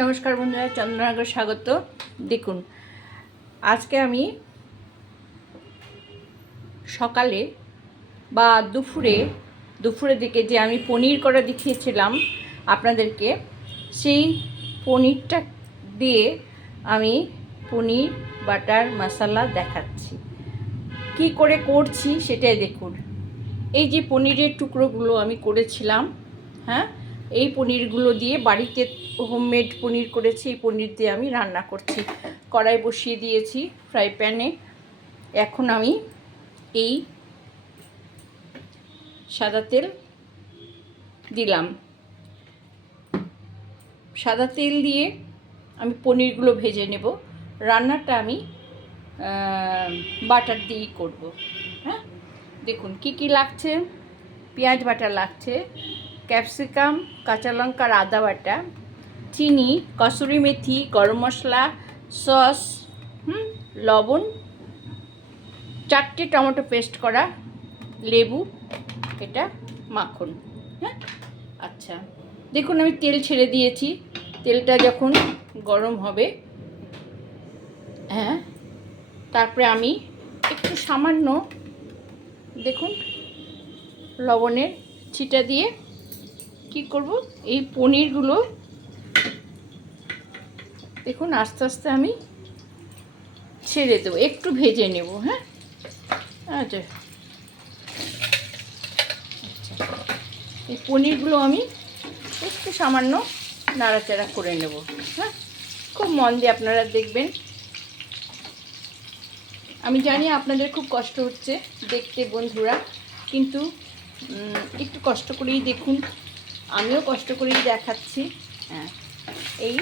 নমস্কার বন্ধুরা, চন্দ্রনগর স্বাগত। দেখুন, আজকে আমি সকালে বা দুপুরে, দুপুরের দিকে যে আমি পনির করা দেখিয়েছিলাম আপনাদেরকে, সেই পনিরটা দিয়ে আমি পনির, বাটার, মশালা দেখাচ্ছি। কি করে করছি সেটাই দেখুন। এই যে পনিরের টুকরোগুলো আমি করেছিলাম হ্যাঁ? এই পনিরগুলো দিয়ে বাড়িতে হোমমেড পনির করেছি, এই পনির দিয়ে আমি রান্না করছি। কড়াই বসিয়ে দিয়েছি ফ্রাই প্যানে। এখন আমি এই সাদা তেল দিলাম। সাদা তেল দিয়ে আমি পনিরগুলো ভেজে নেব। রান্নাটা আমি বাটার দিয়েই করব। হ্যাঁ? দেখুন, কি কি লাগছে? পেঁয়াজ বাটা লাগছে ক্যাপসিকাম, কাঁচা লঙ্কার আদা বাটা, চিনি, কসুরি মেথি, গরম মশলা, সস, হুম, লবণ, চারটে টমেটো পেস্ট করা লেবু, এটা মাখন হ্যাঁ? আচ্ছা দেখুন আমি তেল ছেড়ে দিয়েছি, তেলটা যখন গরম হবে হ্যাঁ তারপরে আমি একটু সামান্য, দেখুন, লবণের ছিটা দিয়ে কি করব? এই পনিরগুলো দেখুন, আস্তে আস্তে আমি ছেড়ে দেবো। একটু ভেজে নেব হ্যাঁ? আচ্ছা। আচ্ছা। এই পনিরগুলো আমি একটু সামান্য নাড়াচাড়া করে নেব হ্যাঁ? খুব মন দিয়ে আপনারা দেখবেন। আমি জানি আপনাদের খুব কষ্ট হচ্ছে দেখতে বন্ধুরা, কিন্তু একটু কষ্ট করেই দেখুন। আমিও কষ্ট করেই দেখাচ্ছি। হ্যাঁ এই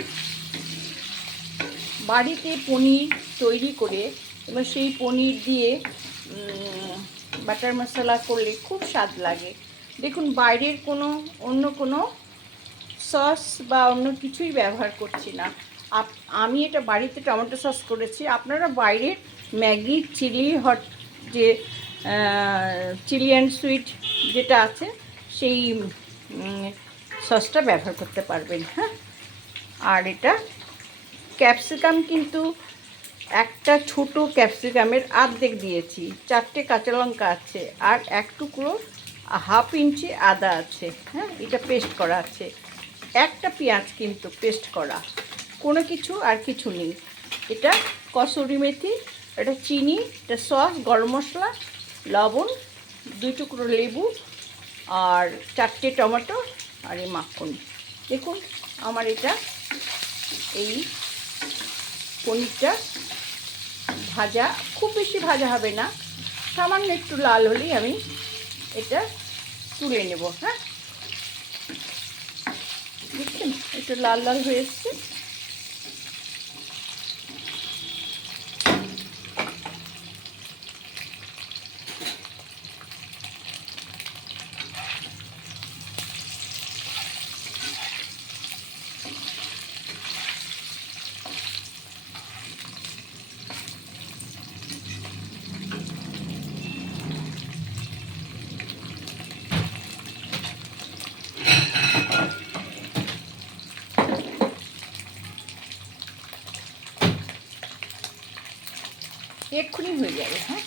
বাড়িতে পনির তৈরি করে এবার সেই পনির দিয়ে বাটার মশলা করলে খুব স্বাদ লাগে। দেখুন, বাইরের কোনো, অন্য কোনো সস বা অন্য কিছুই ব্যবহার করছি না। আমি এটা বাড়িতে টমেটো সস করেছি। আপনারা বাইরের ম্যাগি, চিলি, হট যে চিলি অ্যান্ড সুইট যেটা আছে, সেই সসটা ব্যবহার করতে পারবেন হ্যাঁ? আর এটা ক্যাপসিকাম কিন্তু একটা ছোট ক্যাপসিকামের আর্ধেক দিয়েছি, চারটে কাঁচা লঙ্কা আছে আর এক টুকরো হাফ ইঞ্চি আদা আছে হ্যাঁ? এটা পেস্ট করা আছে। একটা পেঁয়াজ কিন্তু পেস্ট করা, কোনো কিছু আর কিছু নেই। এটা কসুরি মেথি, এটা চিনি, এটা সস, গরম মশলা, লবণ, দুই টুকরো লেবু আর চারটে টমেটো আর এই মাখন। দেখুন, আমার এটা এই পনিরটা ভাজা, খুব বেশি ভাজা হবে না। সামান্য একটু লাল হলেই আমি এটা তুলে নেব হ্যাঁ? দেখছেন? একটু লাল লাল হয়ে এসছে। এক্ষুনি হয়ে যাবে হ্যাঁ?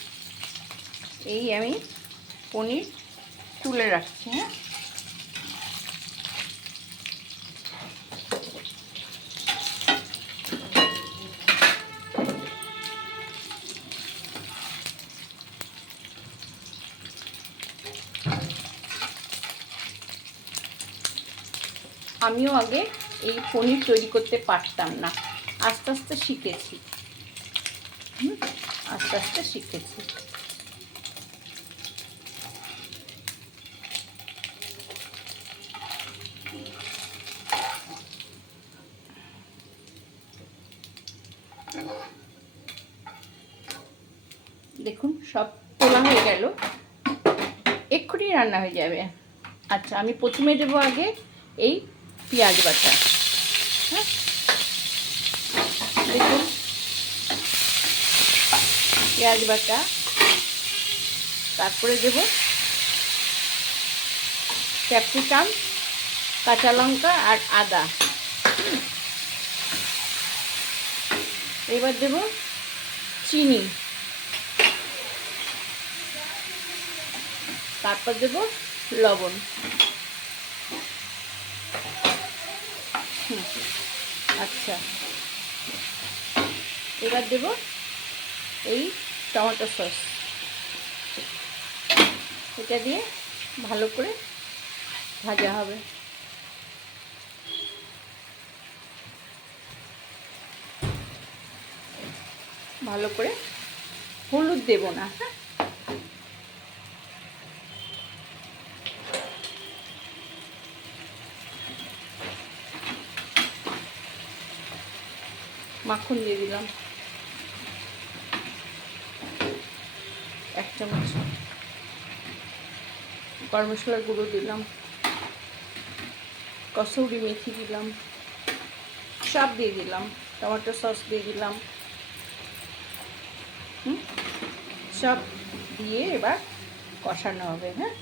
এই আমি পনির তুলে রাখছি হ্যাঁ? আমিও আগে এই পনির তৈরি করতে পারতাম না। আস্তে আস্তে শিখেছি। আস্তে আস্তে শিখেছি। দেখুন, সব তোলা হয়ে গেল। এক্ষুনি রান্না হয়ে যাবে। আচ্ছা আমি প্রথমে দেবো আগে এই পেঁয়াজ বাটা। হ্যাঁ? দেখুন পেঁয়াজ বাটা। তারপরে দেব ক্যাপসিকাম, কাঁচা লঙ্কা আর আদা। এবার দেব চিনি। তারপর দেব লবণ। আচ্ছা। এবার দেব এই টমেটো সস। এটা দিয়ে ভালো করে ভাজা হবে। ভালো করে হলুদ দেব না হ্যাঁ? মাখন দিয়ে দিলাম এক চামচ গরম মশলার গুঁড়ো দিলাম। কসৌরি মেথি দিলাম। সব দিয়ে দিলাম। টমেটো সস দিয়ে দিলাম। সব দিয়ে এবার কষানো হবে হ্যাঁ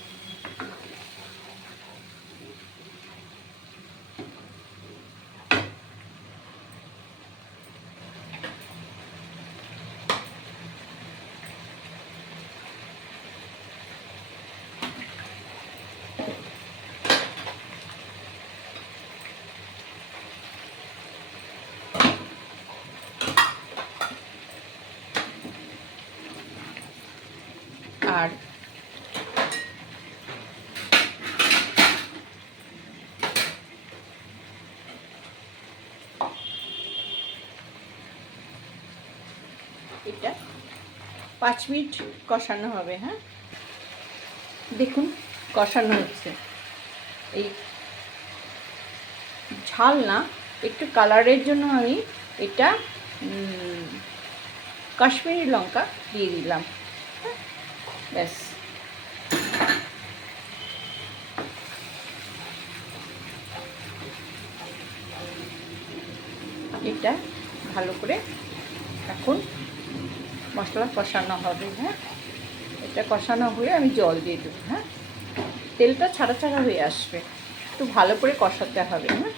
আর এটা পাঁচ মিনিট কষানো হবে হ্যাঁ? দেখুন, কষানো হচ্ছে। এই ঝাল না, একটু কালারের জন্য আমি এটা কাশ্মীরি লঙ্কা দিয়ে দিলাম হ্যাঁ? ব্যাস। এটা ভালো করে এখন মশলা কষানো হবে হ্যাঁ? এটা কষানো হয়ে আমি জল দিয়ে দেবো হ্যাঁ? তেলটা ছাড়া ছাড়া হয়ে আসবে। একটু ভালো করে কষাতে হবে হ্যাঁ?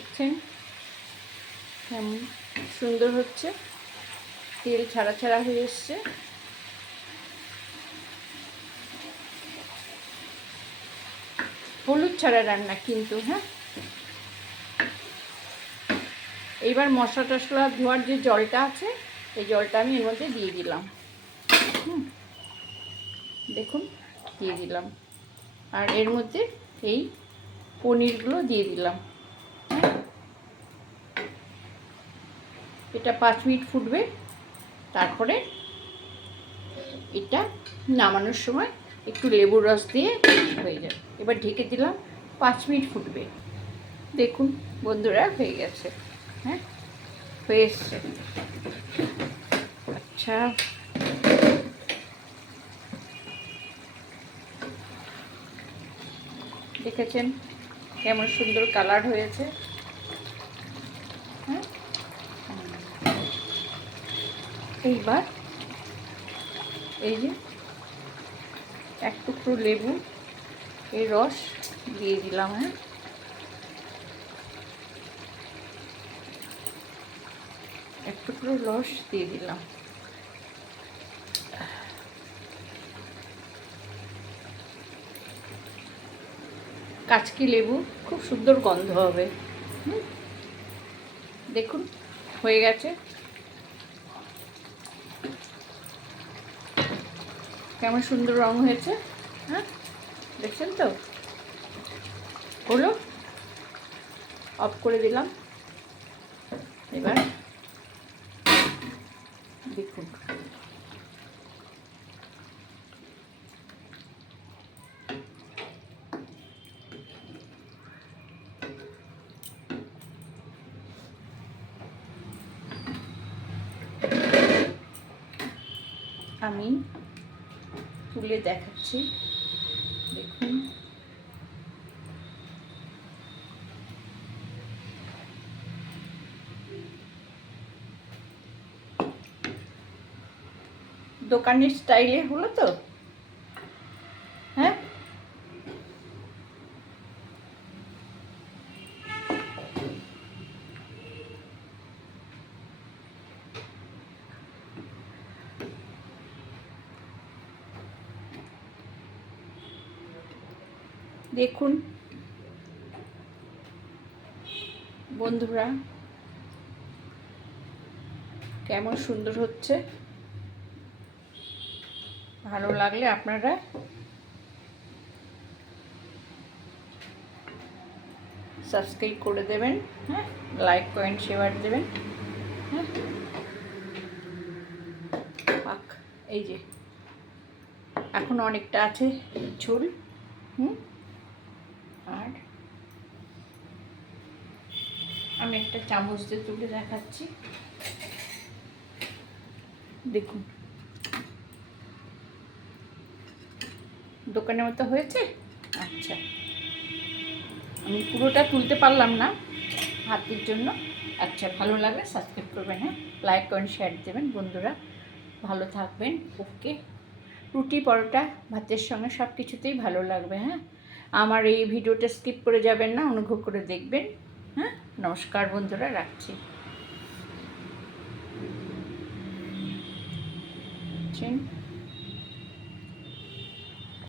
দেখছেন? কেমন সুন্দর হচ্ছে। তেল ছাড়া ছাড়া হয়ে এসছে। হলুদ ছাড়া রান্না কিন্তু হ্যাঁ? এইবার মশলা টশলা ধোয়ার যে জলটা আছে, এই জলটা আমি এর মধ্যে দিয়ে দিলাম। হুম। দেখুন, দিয়ে দিলাম। আর এর মধ্যে এই পনিরগুলো দিয়ে দিলাম। এটা পাঁচ মিনিট ফুটবে। তারপরে এটা নামানোর সময় একটু লেবুর রস দিয়ে হয়ে যাবে। এবার ঢেকে দিলাম, পাঁচ মিনিট ফুটবে। দেখুন, বন্ধুরা, হয়ে গেছে। হ্যাঁ হয়ে এসছে। আচ্ছা। দেখেছেন কেমন সুন্দর কালার হয়েছে। এইবার এই যে এক টুকরো লেবু, এই রস দিয়ে দিলাম হ্যাঁ। এক টুকরো রস দিয়ে দিলাম। কাচকি লেবু, খুব সুন্দর গন্ধ হবে? দেখুন, হয়ে গেছে। কেমন সুন্দর রং হয়েছে হ্যাঁ? দেখছেন তো? হলো? অফ করে দিলাম। এবার দেখুন। আমি তুলে দেখাচ্ছি। দেখুন। দোকানের স্টাইলে হলো তো হ্যাঁ দেখুন। বন্ধুরা, কেমন সুন্দর হচ্ছে। ভালো লাগলে আপনারা সাবস্ক্রাইব করে দেবেন হ্যাঁ? লাইক কয়েন্ট শেয়ার দেবেন হ্যাঁ? পাক, এই যে। এখন অনেকটা আছে ঝোল, হুম? আর আমি একটা চামচ দিয়ে তুলে দেখাচ্ছি। দেখুন। দোকানের মতো হয়েছে? আচ্ছা। আমি পুরোটা তুলতে পারলাম না হাতের জন্য। আচ্ছা ভালো লাগলে সাবস্ক্রাইব করবেন হ্যাঁ? লাইক করেন শেয়ার দেবেন বন্ধুরা। ভালো থাকবেন। ওকে। রুটি, পরোটা, ভাতের সঙ্গে সব কিছুতেই ভালো লাগবে হ্যাঁ? আমার এই ভিডিওটা স্কিপ করে যাবেন না অনুগ্রহ করে দেখবেন। হ্যাঁ? নমস্কার বন্ধুরা রাখছি।